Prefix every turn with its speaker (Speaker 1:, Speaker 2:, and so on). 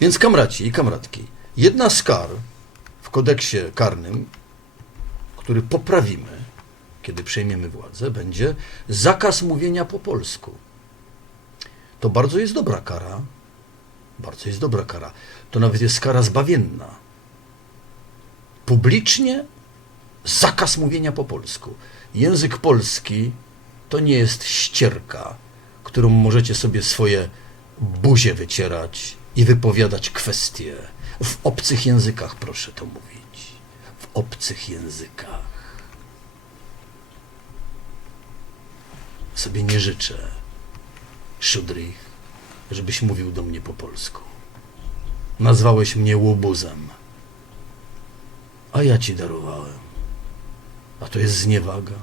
Speaker 1: Więc kamraci i kamratki, jedna z kar w kodeksie karnym, który poprawimy, kiedy przejmiemy władzę, będzie zakaz mówienia po polsku. To bardzo jest dobra kara. Bardzo jest dobra kara. To nawet jest kara zbawienna. Publicznie zakaz mówienia po polsku. Język polski to nie jest ścierka, którą możecie sobie swoje buzie wycierać i wypowiadać kwestie. W obcych językach proszę to mówić. W obcych językach. Sobie nie życzę, Szudrych, żebyś mówił do mnie po polsku. Nazwałeś mnie łobuzem, a ja ci darowałem. A to jest zniewaga.